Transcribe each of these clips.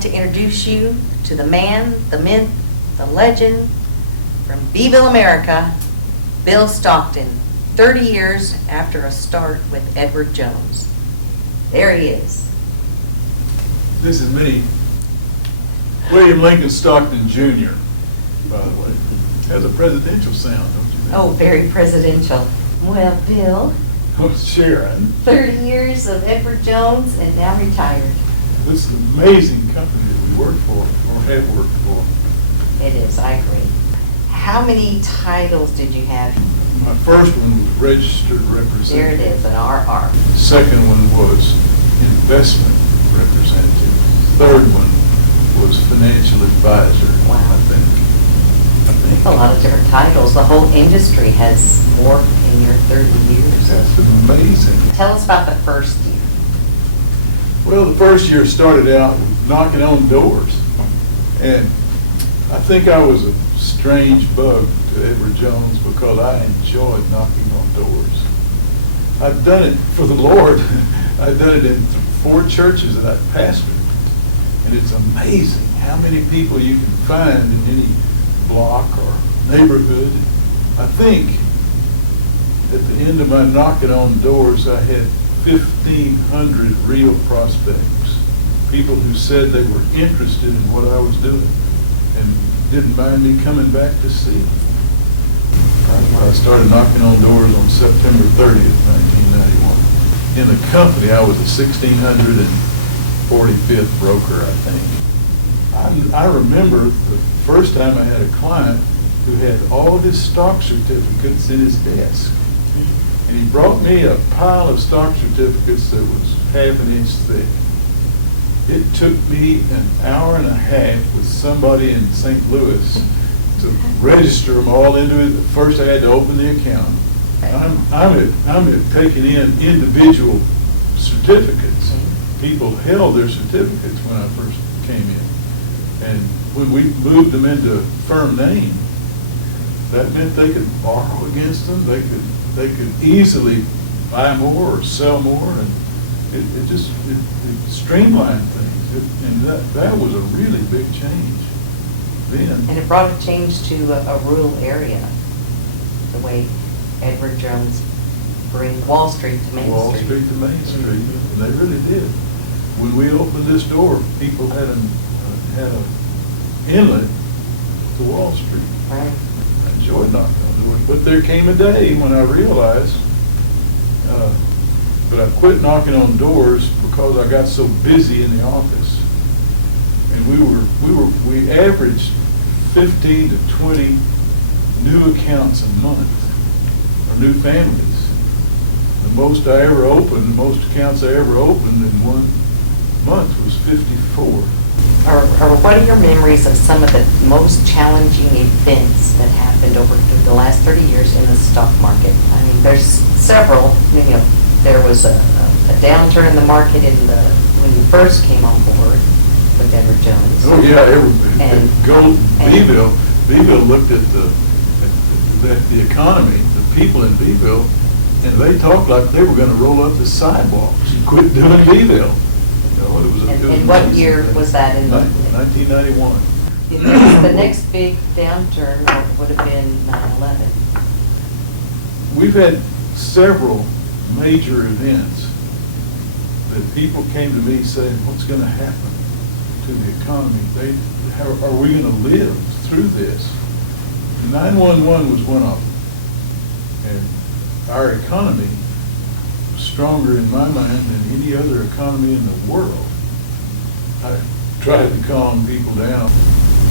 like to introduce you to the man, the myth, the legend from Beeville, America, Bill Stockton, 30 years after a start with Edward Jones. There he is. This is me. William Lincoln Stockton Jr., by the way. Has a presidential sound, don't you think? Oh, very presidential. Well, Bill, Oh, Sharon. 30 years of Edward Jones and now retired. This is an amazing company that we work for, or have worked for. It is, I agree. How many titles did you have? My first one was registered There it representative. is, an RR. The second one was investment representative. Third one was financial advisor, Wow. I think. A lot of different titles. The whole industry has morphed in your 30 years. That's amazing. Tell us about the first year. Well, the first year started out with knocking on doors. And I think I was a strange bug to Edward Jones because I enjoyed knocking on doors. I've done it for the Lord. I've done it in 4 churches that I've pastored. And it's amazing how many people you can find in any block or neighborhood. I think at the end of my knocking on doors, I had 1,500 real prospects, people who said they were interested in what I was doing and didn't mind me coming back to see. I started knocking on doors on September 30th, 1991. In the company, I was the 1,645th broker, I think. I remember the first time I had a client who had all his stock certificates in his desk. And he brought me a pile of stock certificates that was half an inch thick. It took me an hour and a half with somebody in St. Louis to register them all into it. First I had to open the account. I'm at taking in individual certificates. People held their certificates when I first came in. And when we moved them into firm name, that meant they could borrow against them. They could easily buy more or sell more, and it streamlined things. And that was a really big change then. And it brought a change to a rural area, the way Edward Jones bring Wall Street to Main Street. Wall Street to Main Street, and they really did. When we opened this door, people had an inlet to Wall Street. Right. I enjoyed knocking on doors, but there came a day when I realized that I quit knocking on doors because I got so busy in the office, and we averaged 15 to 20 new accounts a month, or new families. The most accounts I ever opened in 1 month was 54. Or what are your memories of some of the most challenging events that happened over the last 30 years in the stock market? I mean, there's several. There was a downturn in the market when you first came on board with Edward Jones. Oh yeah, Beeville Beeville looked at the economy, the people in Beeville, and they talked like they were going to roll up the sidewalks and quit doing Beeville. And what year was that? 1991. The next big downturn would have been 9/11. We've had several major events that people came to me saying, what's going to happen to the economy? Are we going to live through this? 9/11 was one of them. And our economy was stronger in my mind than any other economy in the world. I tried to calm people down.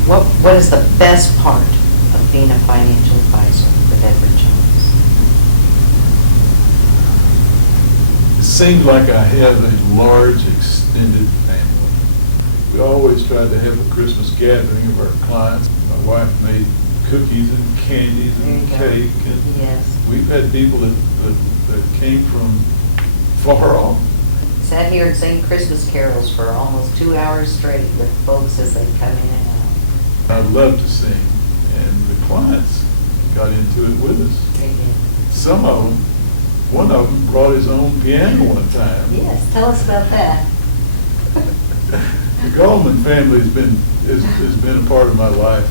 What is the best part of being a financial advisor with Edward Jones? It seemed like I had a large extended family. We always tried to have a Christmas gathering of our clients. My wife made cookies and candies and cake. And yes. We've had people that came from far off. Sat here and sang Christmas carols for almost 2 hours straight with folks as they come in and out. I love to sing, and the clients got into it with us. Some of them, one of them brought his own piano one time. Yes, tell us about that. The Goldman family has been a part of my life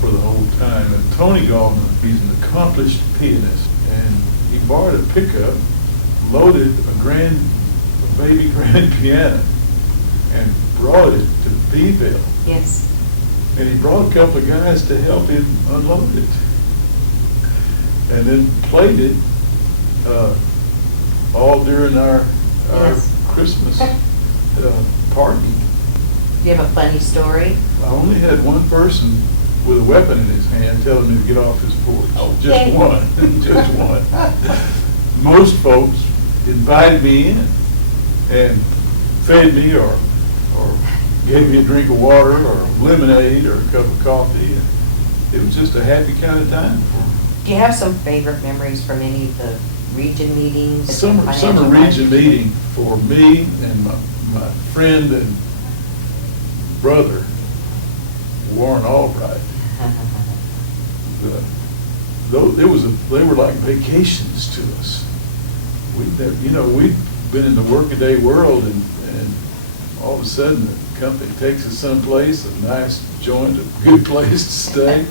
for the whole time. And Tony Goldman, he's an accomplished pianist, and he borrowed a pickup, loaded a baby grand piano, and brought it to Beeville. Yes. And he brought a couple of guys to help him unload it. And then played it all during our Yes. Christmas party. Do you have a funny story? I only had one person with a weapon in his hand telling me to get off his porch. Okay. Just one, just one. Most folks invited me in and fed me or gave me a drink of water or lemonade or a cup of coffee. And it was just a happy kind of time for me. Do you have some favorite memories from any of the region meetings? Summer region meeting for me and my friend and brother, Warren Albright. They were like vacations to us. We'd been in the workaday world, and all of a sudden the company takes us someplace, a nice joint, a good place to stay,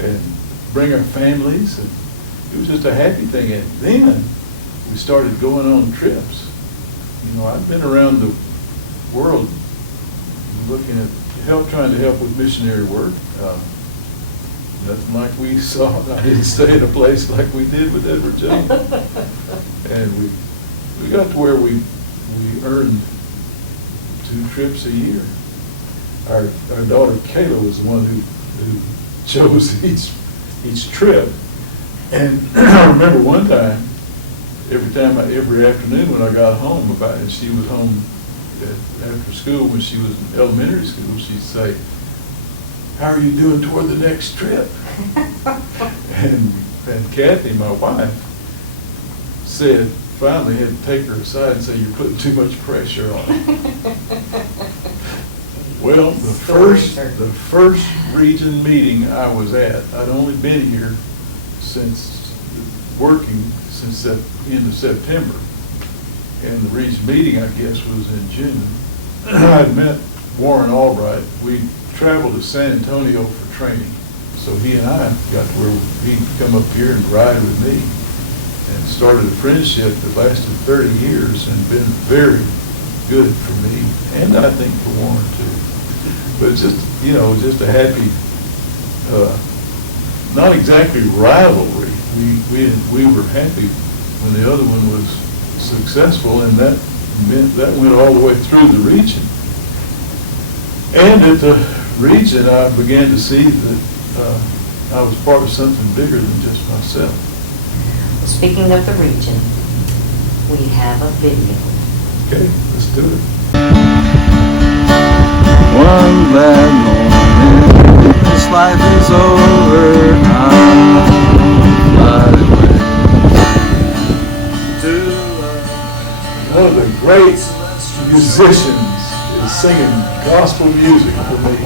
and bring our families. And it was just a happy thing. And then we started going on trips. I've been around the world looking at trying to help with missionary work. Nothing like we saw. I didn't stay in a place like we did with Edward Jones. And we got to where we earned 2 trips a year. Our daughter Kayla was the one who chose each trip. And I remember one time, every afternoon when I got home, and she was home after school when she was in elementary school, she'd say, "How are you doing toward the next trip?" and Kathy, my wife, said, finally had to take her aside and say, "You're putting too much pressure on her." Well, the first region meeting I was at, I'd only been here working since the end of September. And the region meeting, I guess, was in June. I'd met Warren Albright. We traveled to San Antonio for training. So he and I got to where he'd come up here and ride with me, and started a friendship that lasted 30 years and been very good for me, and I think for Warren too. But just a happy, not exactly rivalry. We were happy when the other one was successful, and that went all the way through the region. And at the region, I began to see that I was part of something bigger than just myself. Speaking of the region, we have a video. Okay, let's do it. One glad morning, this life is over, I'll fly away to One of the great musicians is singing gospel music for me,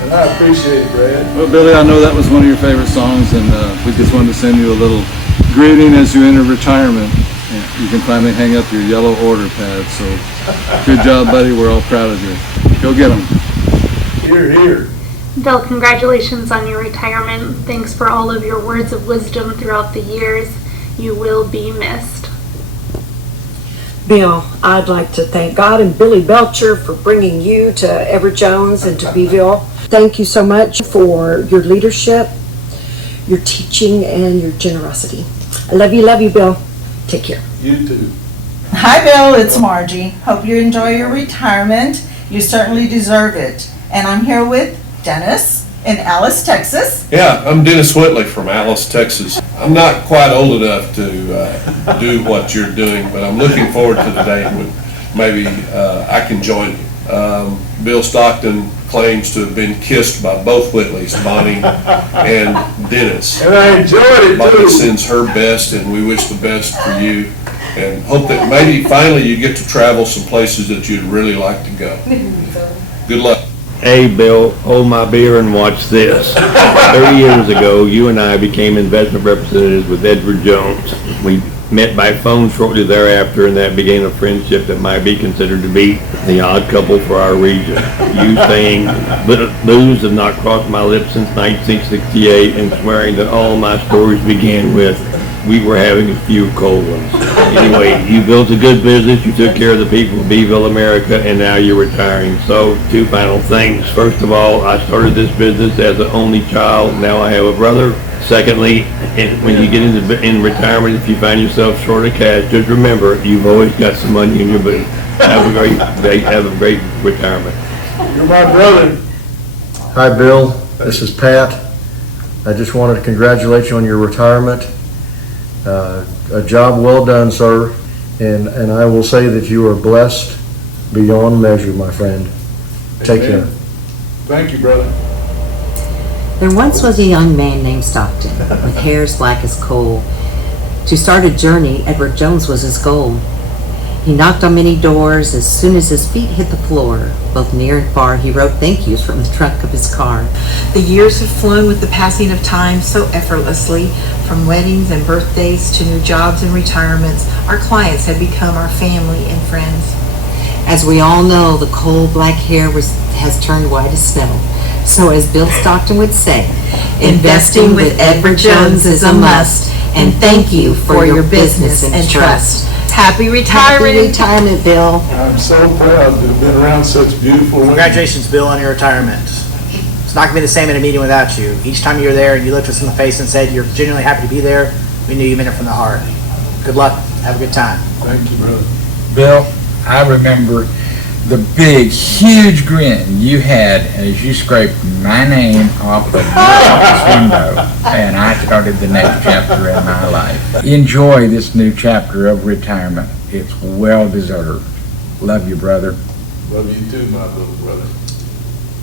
and I appreciate it, Brad. Well, Billy, I know that was one of your favorite songs, and we just wanted to send you a little greeting as you enter retirement. You can finally hang up your yellow order pad, so good job, buddy. We're all proud of you. Go get them. Hear, hear. Bill, congratulations on your retirement. Thanks for all of your words of wisdom throughout the years. You will be missed. Bill, I'd like to thank God and Billy Belcher for bringing you to Everett Jones and to Beeville. Thank you so much for your leadership, your teaching, and your generosity. I love you, Bill. Take care. You too. Hi, Bill. It's Margie. Hope you enjoy your retirement. You certainly deserve it. And I'm here with Dennis in Alice, Texas. Yeah, I'm Dennis Whitley from Alice, Texas. I'm not quite old enough to do what you're doing, but I'm looking forward to the day when maybe I can join you. Bill Stockton claims to have been kissed by both Whitleys, Bonnie and Dennis. And I enjoyed it Bonnie too. sends her best, and we wish the best for you, and hope that maybe finally you get to travel some places that you'd really like to go. Good luck. Hey Bill, hold my beer and watch this. 30 years ago, you and I became investment representatives with Edward Jones. We met by phone shortly thereafter, and that began a friendship that might be considered to be the odd couple for our region. You saying booze have not crossed my lips since 1968, and swearing that all my stories began with, we were having a few cold ones. Anyway, you built a good business, you took care of the people of Beeville, America, and now you're retiring. So, two final things. First of all, I started this business as an only child. Now I have a brother. Secondly, when you get in retirement, if you find yourself short of cash, just remember, you've always got some money in your boot. Have a great retirement. You're my brother. Hi, Bill. This is Pat. I just wanted to congratulate you on your retirement. A job well done, sir. And I will say that you are blessed beyond measure, my friend. Take Amen. care. Thank you, brother. There once was a young man named Stockton, with hair as black as coal. To start a journey, Edward Jones was his goal. He knocked on many doors. As soon as his feet hit the floor, both near and far, he wrote thank yous from the trunk of his car. The years have flown with the passing of time so effortlessly. From weddings and birthdays to new jobs and retirements, our clients have become our family and friends. As we all know, the coal black hair has turned white as snow. So as Bill Stockton would say, investing with Edward Jones is a must, and thank you for your business and trust. Happy retirement. Happy retirement, Bill. I'm so proud to have been around such beautiful women. Congratulations, Bill, on your retirement. It's not going to be the same in a meeting without you. Each time you were there and you looked us in the face and said you're genuinely happy to be there, we knew you meant it from the heart. Good luck. Have a good time. Thank you, brother. Bill, I remember the big, huge grin you had as you scraped my name off of your office window, and I started the next chapter in my life. Enjoy this new chapter of retirement. It's well deserved. Love you, brother. Love you too, my little brother.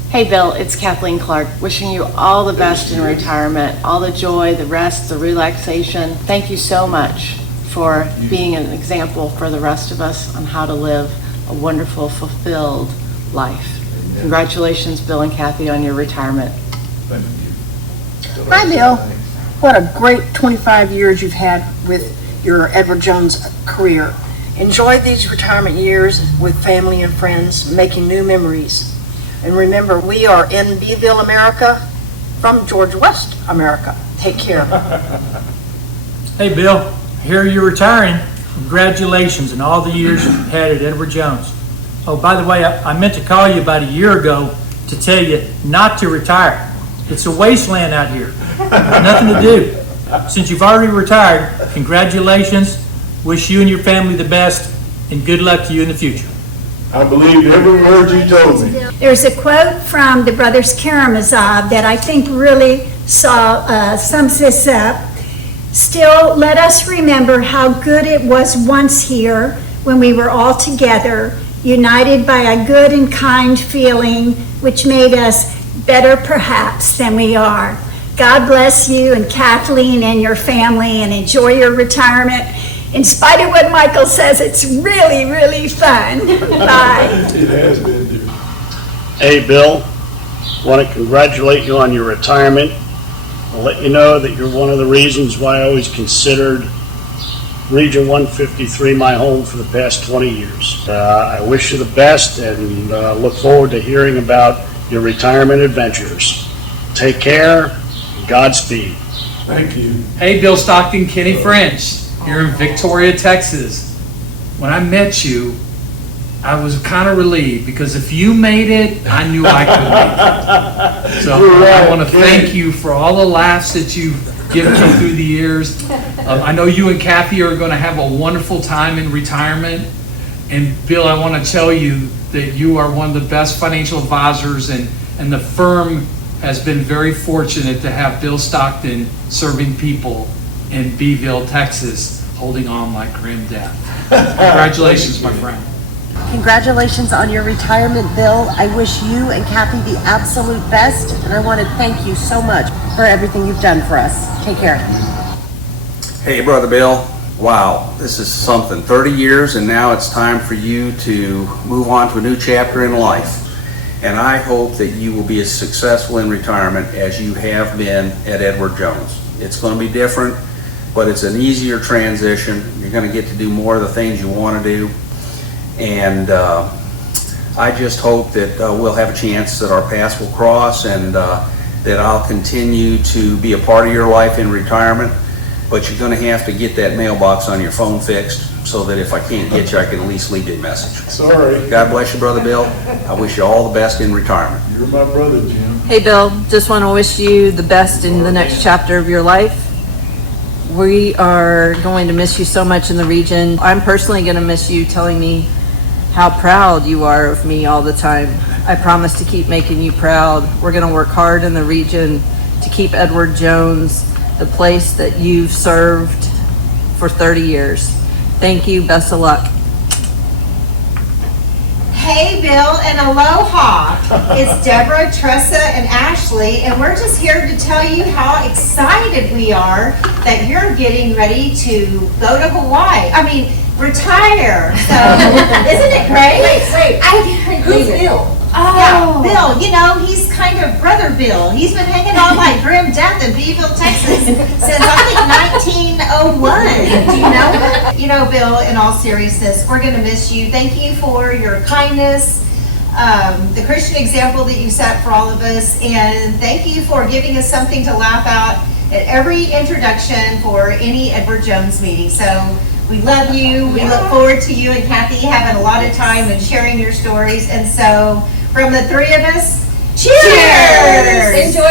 Hey Bill, it's Kathleen Clark, wishing you all the best in retirement, all the joy, the rest, the relaxation. Thank you so much for being an example for the rest of us on how to live a wonderful, fulfilled life. Amen. Congratulations, Bill and Kathy, on your retirement. Thank you. Hi, Bill. What a great 25 years you've had with your Edward Jones career. Enjoy these retirement years with family and friends, making new memories. And remember, we are in Beeville, America, from George West, America. Take care. Hey, Bill, here you're retiring. Congratulations on all the years you've had at Edward Jones. Oh, by the way, I meant to call you about a year ago to tell you not to retire. It's a wasteland out here. There's nothing to do. Since you've already retired, congratulations. Wish you and your family the best, and good luck to you in the future. I believe every word you told me. There's a quote from the Brothers Karamazov that I think really sums this up. Still, let us remember how good it was once here when we were all together, united by a good and kind feeling which made us better perhaps than we are. God bless you and Kathleen and your family, and enjoy your retirement. In spite of what Michael says, it's really, really fun. Bye. It has been, dude. Hey, Bill. Want to congratulate you on your retirement. I'll let you know that you're one of the reasons why I always considered Region 153 my home for the past 20 years. I wish you the best and look forward to hearing about your retirement adventures. Take care. Godspeed. Thank you. Hey, Bill Stockton, Kenny French, here in Victoria, Texas. When I met you, I was kind of relieved, because if you made it, I knew I could make it. So I want to thank you for all the laughs that you've given me through the years. I know you and Kathy are going to have a wonderful time in retirement. And Bill, I want to tell you that you are one of the best financial advisors, and the firm has been very fortunate to have Bill Stockton serving people in Beeville, Texas, holding on like grim death. Congratulations, my friend. Congratulations on your retirement, Bill. I wish you and Kathy the absolute best, and I want to thank you so much for everything you've done for us. Take care. Hey, Brother Bill. Wow, this is something. 30 years, and now it's time for you to move on to a new chapter in life. And I hope that you will be as successful in retirement as you have been at Edward Jones. It's going to be different. but it's an easier transition. You're going to get to do more of the things you want to do. And I just hope that we'll have a chance that our paths will cross, and that I'll continue to be a part of your life in retirement. But you're going to have to get that mailbox on your phone fixed, so that if I can't get you, I can at least leave you a message. Sorry. God bless you, Brother Bill. I wish you all the best in retirement. You're my brother, Jim. Hey Bill, just want to wish you the best in the next chapter of your life. We are going to miss you so much in the region. I'm personally going to miss you telling me how proud you are of me all the time. I promise to keep making you proud. We're going to work hard in the region to keep Edward Jones the place that you've served for 30 years. Thank you. Best of luck. Hey Bill and aloha. It's Deborah, Tressa, and Ashley, and we're just here to tell you how excited we are that you're getting ready to go to Hawaii. I mean, retire. So, isn't it great? Wait. I can't Who's believe it. Bill? Oh. Yeah, Bill, you know, he's kind of brother Bill. He's been hanging on like grim death in Beeville, Texas since I think 1901. Do you know him? You know, Bill, in all seriousness, we're going to miss you. Thank you for your kindness, the Christian example that you set for all of us, and thank you for giving us something to laugh out at every introduction for any Edward Jones meeting. So we love you. We look forward to you and Kathy having a lot of time and sharing your stories. And so, from the three of us, cheers! Enjoy